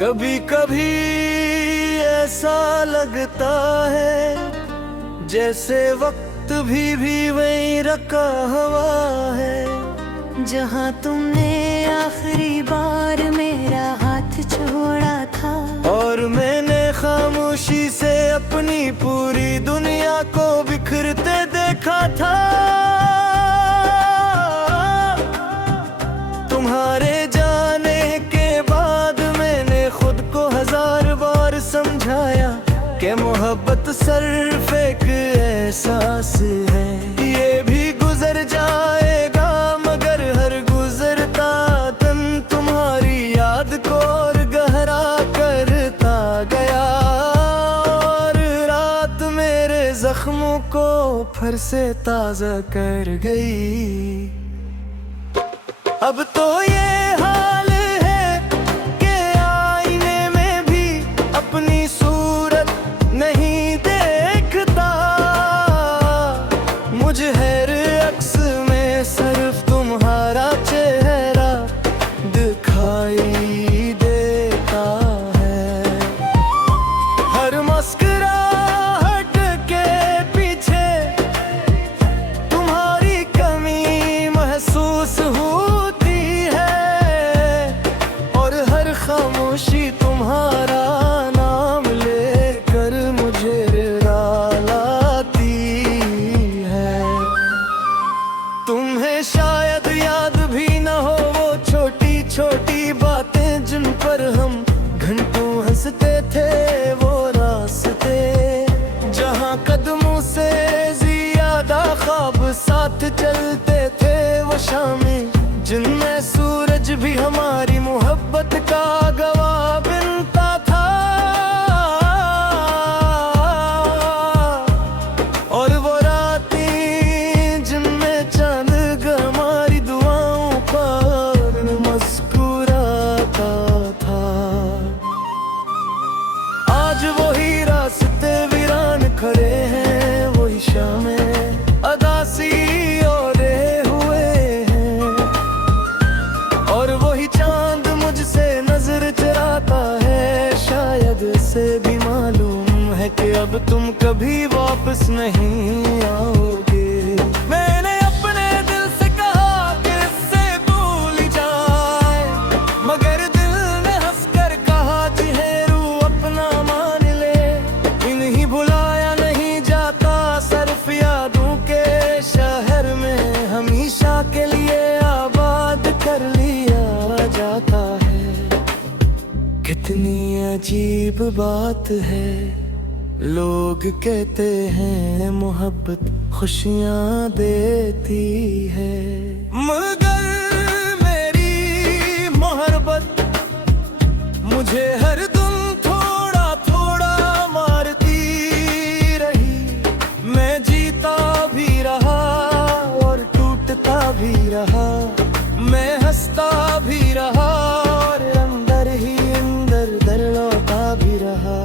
कभी कभी ऐसा लगता है जैसे वक्त भी वही रखा हुआ है। जहाँ तुमने आखिरी बार मेरा हाथ छोड़ा था और मैंने खामोशी से अपनी पूरी दुनिया को बिखरते देखा था। तुम्हारे जाने के बाद मैंने खुद को 1000 बार समझाया कि मोहब्बत सिर्फ एक एहसास है। ये भी गुजर जाएगा मगर हर गुजरता दिन तुम्हारी याद को और गहरा करता गया। और रात मेरे जख्मों को फिर से ताज़ा कर गई। अब तो ये हाल है कि आईने में भी अपनी सूरत नहीं देखता। मुझे हर अक्स में सिर्फ तुम्हारा चेहरा दिखाई देता है। हर मुस्कुराहट के पीछे तुम्हारी कमी महसूस होती है और हर खामोशी तुम्हारा नाम लेकर मुझे रुलाती है। तुम्हें शायद याद भी न हो वो छोटी छोटी बातें जिन पर हम घंटों हंसते थे। वो रास्ते जहाँ कदमों से ज्यादा ख्वाब साथ चलते थे। वो शामें जिनमें सूरज भी हमारी मोहब्बत का गवाह बनता था। और वो रातें जिनमें चांद हमारी दुआओं पर मुस्कुराता था। आज वही रास्ते वीरान खड़े हैं, वही शामें अदासी ओढ़े हुए हैं और वही चांद मुझसे नजर चुराता है। शायद से भी मालूम है कि अब तुम कभी वापस नहीं आओगे। मैंने अपने दिल से कहा कि इससे भूल जाए मगर दिल ने हंसकर कहा जिहेरू अपना मान ले। इन्हीं भुलाया नहीं जाता सिर्फ यादों के शहर में हमेशा के लिए आबाद कर लिया जाता है। कितनी अजीब बात है, लोग कहते हैं मोहब्बत खुशियाँ देती है मगर मेरी मोहब्बत मुझे हर दिन थोड़ा थोड़ा मारती रही। मैं जीता भी रहा और टूटता भी रहा। मैं हंसता भी रहा और अंदर ही अंदर दर्द भी रहा।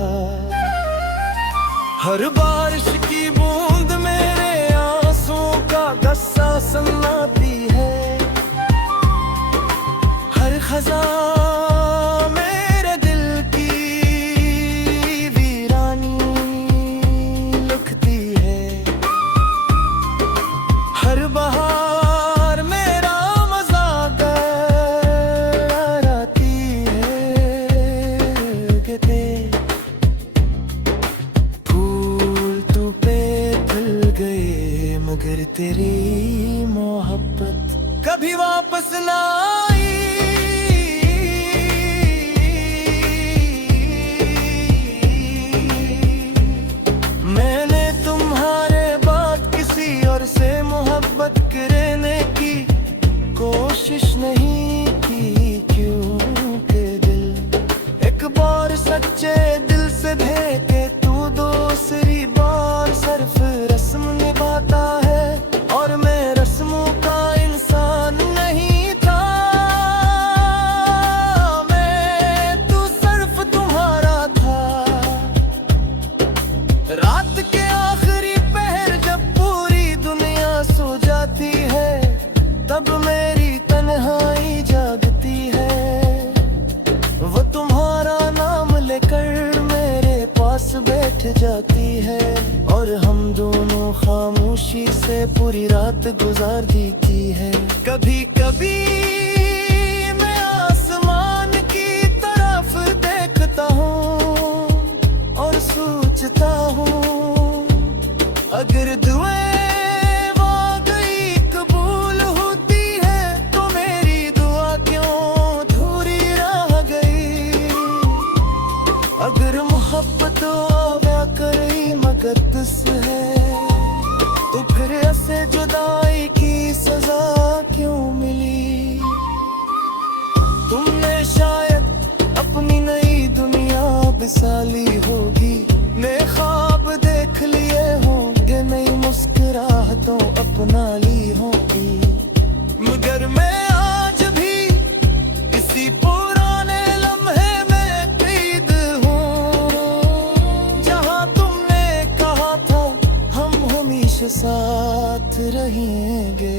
हर बारिश की बूंद मेरे आंसुओं का गस्सा सुनाती है। हर खज़ां मेरे दिल की वीरानी लिखती है। हर बहार मेरा मज़ाक उड़ाती है कि मगर तेरी मोहब्बत कभी वापस ना आई। मैंने तुम्हारे बाद किसी और से मोहब्बत करने की कोशिश नहीं की क्योंकि दिल एक बार सच्चे दिल से देखे तू दूसरी बार सिर्फ रस्म निभाता है। और मैं रस्मों का इंसान नहीं था। जाती है, और हम दोनों खामोशी से पूरी रात गुजार दी की है। कभी कभी मैं आसमान की तरफ देखता हूँ और सोचता हूँ, अगर दुआएं वाकई कबूल होती है तो मेरी दुआ क्यों अधूरी रह गई। अगर मोहब्बत वाकई मकद्दस है तो फिर ऐसे जुदाई की सजा क्यों मिली। तुमने शायद अपनी नई दुनिया बसाली होगी, नए ख्वाब देख लिए होंगे, नई मुस्कुराहतों अपना ली होंगी, मगर मैं आज भी इसी पुराने लम्हे में कैद हूँ, जहाँ तुमने कहा था हम हमेशा साथ रहेंगे।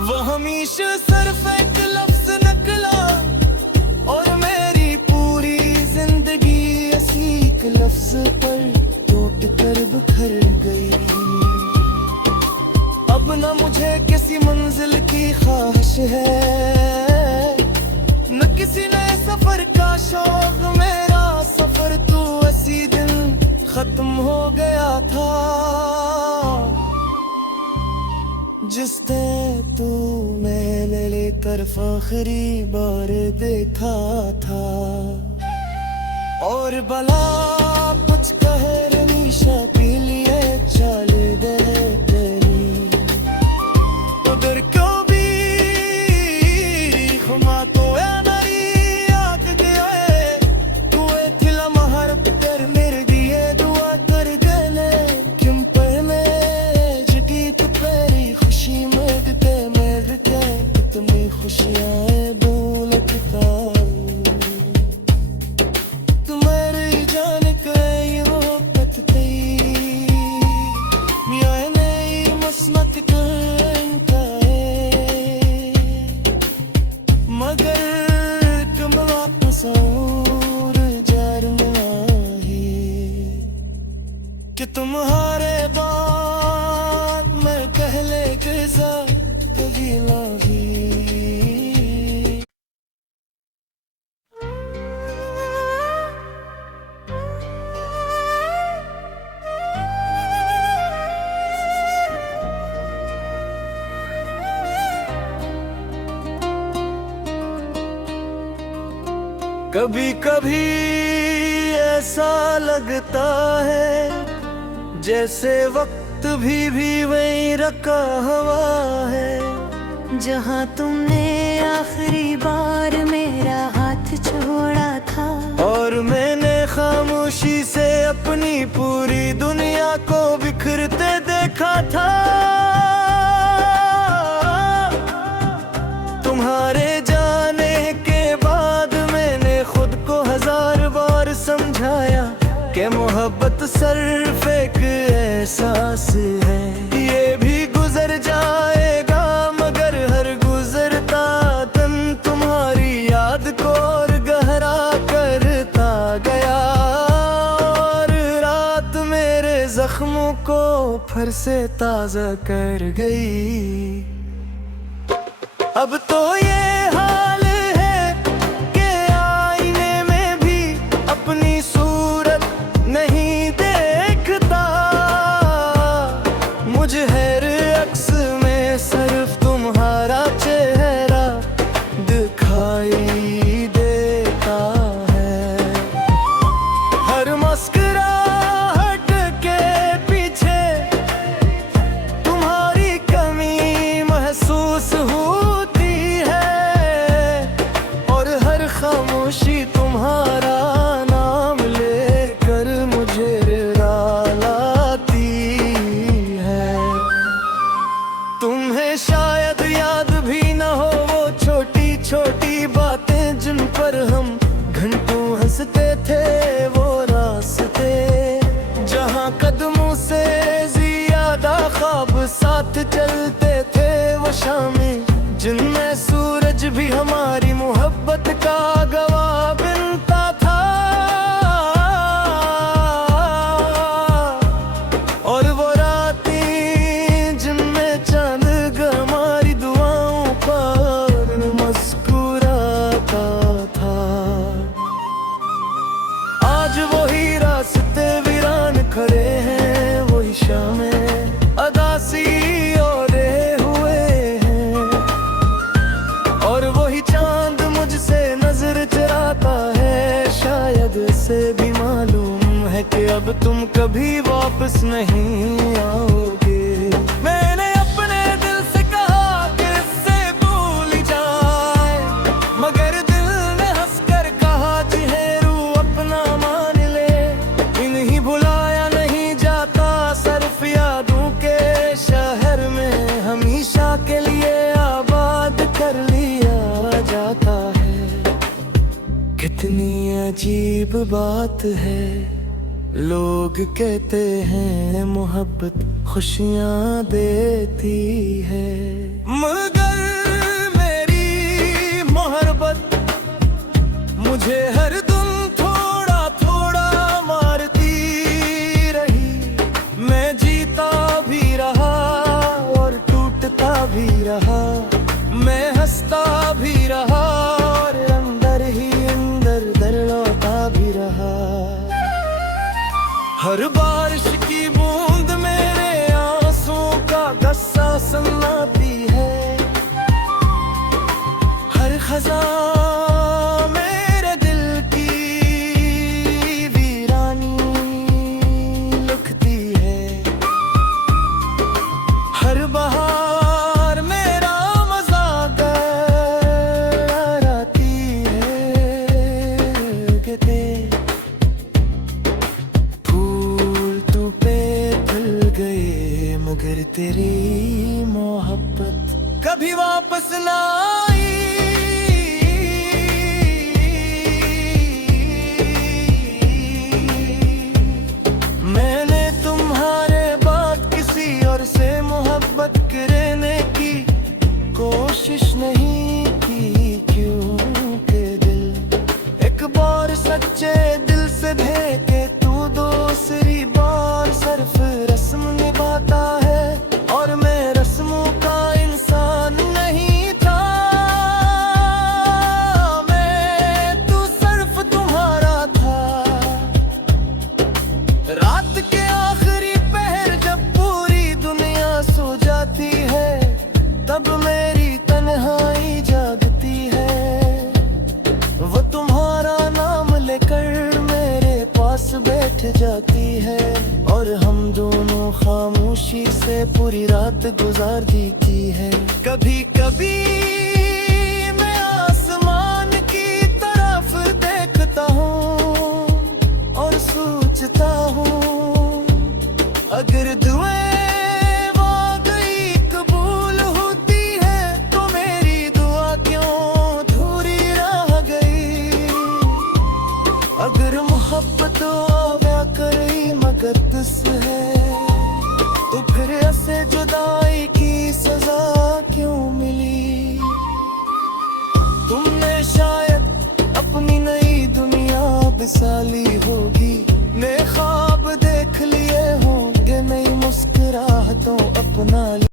वो हमेशा सिर्फ एक लफ्ज निकला और मेरी पूरी जिंदगी इसी एक लफ्ज पर टूट कर बिखर गई। अब न मुझे किसी मंजिल की ख्वाहिश है, न किसी नए सफर का शौक, मेरा सफर तो इसी दिन खत्म हो गया था जिस दिन तू मैंने लेकर आखिरी बार देखा था। और भला कुछ कहर निशा पी लिए चल दे तेरी, उधर क्यों भी खुमा तो है नहीं याद गए, तू थी लम्हर कर मेरे दिए दुआ कर देने, क्यों पर मैं जगी तो तेरी खुशी मिलते तुम्हें खुशियाँ भूलता तुम्हारी जान कई मोहब्बत तेरी मियाँ नहीं मसमत करता है, मगर तुम वापस और जार मिलाही कि तुम्हारे बाद मैं कहले गुज़ा कभी लाही। कभी कभी ऐसा लगता है जैसे वक्त भी वही रखा हुआ है, जहाँ तुमने आखिरी बार मेरा हाथ छोड़ा था, और मैंने खामोशी से अपनी पूरी दुनिया को बिखरते देखा था। तुम्हारे जाने के बाद मैंने खुद को हजार बार समझाया कि मोहब्बत सिर्फ एक एहसास है, ये भी गुजर जाएगा, मगर हर गुजरता दिन तुम्हारी याद को और गहरा करता गया, और रात मेरे जख्मों को फिर से ताज़ा कर गई। अब तो ये हाल है कि आईने में भी अपनी सूरत नहीं देखता, मुझे हर अक्स में सिर्फ तुम्हारा चेहरा दिखाई देता है। हर मुस्कुराहट के पीछे तुम्हारी कमी महसूस होती है, और हर खामोशी तुम्हारा नाम लेकर मुझे रुलाती है। तुम्हें शायद याद भी न हो वो छोटी छोटी बातें जिन पर हम घंटों हंसते थे, वो रास्ते जहाँ कदमों से ज्यादा ख्वाब साथ चलते थे, वो शामें जिनमें सूरज भी हमारी मोहब्बत का गवाह बनता था। कभी वापस नहीं आओगे। मैंने अपने दिल से कहा कि इससे भूल जाए, मगर दिल ने हंसकर कहा जिहेरू अपना मान ले। इन्हीं भुलाया नहीं जाता सिर्फ यादों के शहर में, हमेशा के लिए आबाद कर लिया जाता है। कितनी अजीब बात है, लोग कहते हैं मोहब्बत खुशियाँ देती है, मगर मेरी मोहब्बत मुझे हर दम थोड़ा थोड़ा मारती रही। मैं जीता भी रहा और टूटता भी रहा, मैं हंसता भी रहा और अंदर ही अंदर दर्द भी रहा। हर बारिश की बूंद मेरे आंसुओं का गस्सा सुनाती है, हर खज़ां मेरे दिल की वीरानी लिखती है, हर बहार मेरा मज़ाक उड़ाती है। कहते मगर तेरी मोहब्बत कभी वापस ना आई। मैंने तुम्हारे बाद किसी और से मोहब्बत करने की कोशिश नहीं की, क्योंकि दिल एक बार सच्चे दिल से देखे तू दूसरी बार सिर्फ रस्म निभाता है, और मैं रस्मों का इंसान नहीं था। मैं तू सिर्फ तुम्हारा था। रात के आखिरी पहर जब पूरी दुनिया सो जाती है, तब मेरी तन्हाई जागती है। वो तुम्हारा नाम लेकर मेरे पास बैठ जाती है, और हम दोनों खामोशी से पूरी रात गुजार देती है। कभी कभी मैं आसमान की तरफ देखता हूँ और सोचता हूँ, अगर दुआएं वाकई कबूल होती है तो मेरी दुआ क्यों अधूरी रह गई। अगर मोहब्बत वादा करी मगर तुस है, तो फिर ऐसे जुदाई की सजा क्यों मिली। तुमने शायद अपनी नई दुनिया बसाली होगी।